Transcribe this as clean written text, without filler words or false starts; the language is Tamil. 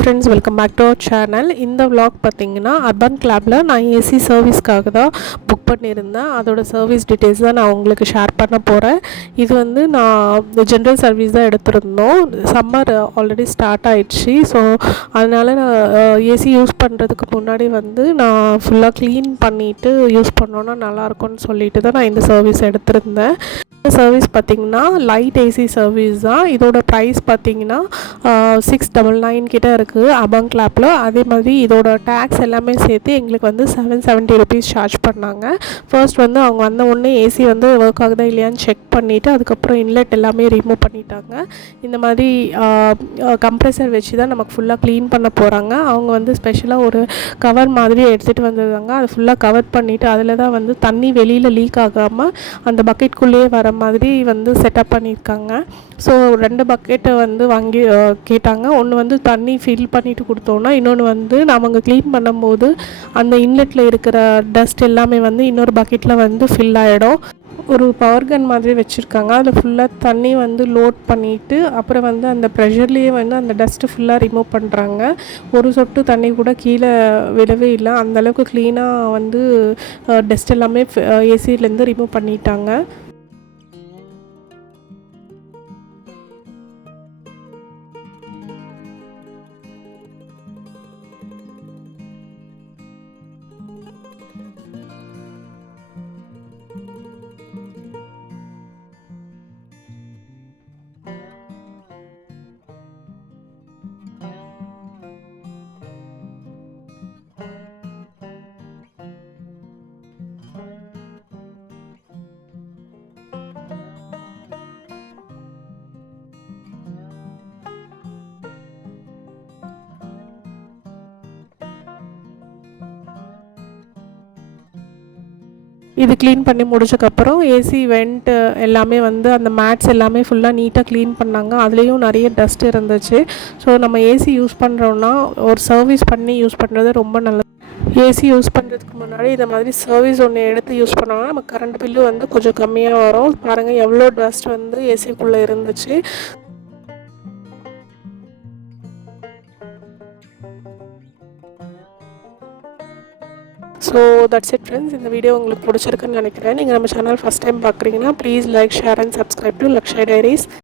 Friends, welcome back to our channel. இந்த விலாக் பார்த்தீங்கன்னா அர்பன் கிளாப்பில் நான் ஏசி சர்வீஸ்க்காக தான் புக் பண்ணியிருந்தேன். அதோட சர்வீஸ் டீட்டெயில்ஸ் தான் நான் உங்களுக்கு ஷேர் பண்ண போகிறேன். இது வந்து நான் ஜென்ரல் சர்வீஸ் தான் எடுத்திருந்தோம். சம்மர் ஆல்ரெடி ஸ்டார்ட் ஆயிடுச்சு. ஸோ அதனால் நான் ஏசி யூஸ் பண்ணுறதுக்கு முன்னாடி வந்து நான் ஃபுல்லாக க்ளீன் பண்ணிவிட்டு யூஸ் பண்ணோன்னா நல்லாயிருக்கும்னு சொல்லிட்டு தான் நான் இந்த சர்வீஸ் எடுத்திருந்தேன். சர்வீஸ் பார்த்திங்கன்னா லைட் ஏசி சர்வீஸ் தான். இதோட ப்ரைஸ் பார்த்திங்கன்னா 699 கிட்ட இருக்குது அர்பன் கிளாப்பில். அதே மாதிரி இதோட டேக்ஸ் எல்லாமே சேர்த்து எங்களுக்கு வந்து 770 ருபீஸ் சார்ஜ் பண்ணாங்க. ஃபர்ஸ்ட் வந்து அவங்க வந்த உடனே ஏசி வந்து ஒர்க் ஆகுதா இல்லையான்னு செக் பண்ணிவிட்டு அதுக்கப்புறம் இன்லெட் எல்லாமே ரிமூவ் பண்ணிட்டாங்க. இந்த மாதிரி கம்ப்ரெசர் வச்சு தான் நமக்கு ஃபுல்லாக க்ளீன் பண்ண போகிறாங்க. அவங்க வந்து ஸ்பெஷலாக ஒரு கவர் மாதிரி எடுத்துகிட்டு வந்திருந்தாங்க. அது ஃபுல்லாக கவர் பண்ணிவிட்டு அதில் தான் வந்து தண்ணி வெளியில் லீக் ஆகாமல் அந்த பக்கெட்குள்ளேயே வர மாதிரி வந்து செட்டப் பண்ணியிருக்காங்க. ஸோ 2 பக்கெட்டை வந்து வாங்கி கேட்டாங்க. ஒன்று வந்து தண்ணி ஃபில் பண்ணிவிட்டு கொடுத்தோன்னா, இன்னொன்று வந்து நம்ம க்ளீன் பண்ணும்போது அந்த இன்லெட்டில் இருக்கிற டஸ்ட் எல்லாமே வந்து இன்னொரு பக்கெட்டில் வந்து ஃபில் ஆகிடும். ஒரு பவர் கன் மாதிரி வச்சுருக்காங்க. அதில் ஃபுல்லாக தண்ணி வந்து லோட் பண்ணிவிட்டு அப்புறம் வந்து அந்த ப்ரெஷர்லேயே வந்து அந்த டஸ்ட்டு ஃபுல்லாக ரிமூவ் பண்ணுறாங்க. ஒரு சொட்டு தண்ணி கூட கீழே விடவே இல்லை. அந்தளவுக்கு க்ளீனாக வந்து டஸ்ட் எல்லாமே ஏசிலேருந்து ரிமூவ் பண்ணிட்டாங்க. இது க்ளீன் பண்ணி முடிச்சக்கப்புறம் ஏசி வெண்ட் எல்லாமே வந்து அந்த மேட்ஸ் எல்லாமே ஃபுல்லாக நீட்டாக க்ளீன் பண்ணாங்க. அதுலேயும் நிறைய டஸ்ட் இருந்துச்சு. ஸோ நம்ம ஏசி யூஸ் பண்ணுறோன்னா ஒரு சர்வீஸ் பண்ணி யூஸ் பண்ணுறது ரொம்ப நல்லது. ஏசி யூஸ் பண்ணுறதுக்கு முன்னாடி இந்த மாதிரி சர்வீஸ் ஒன்று எடுத்து யூஸ் பண்ணோன்னா நம்ம கரண்ட் பில்லு வந்து கொஞ்சம் கம்மியாக வரும். பாருங்கள் எவ்வளோ டஸ்ட் வந்து ஏசிக்குள்ளே இருந்துச்சு. So that's it friends. இந்த வீடியோ உங்களுக்கு பிடிச்சிருக்குன்னு நினைக்கிறேன். நீங்கள் நம்ம சேனல் ஃபஸ்ட் டைம் பார்க்குறீங்கன்னா please like, share and subscribe to Lakshya diaries.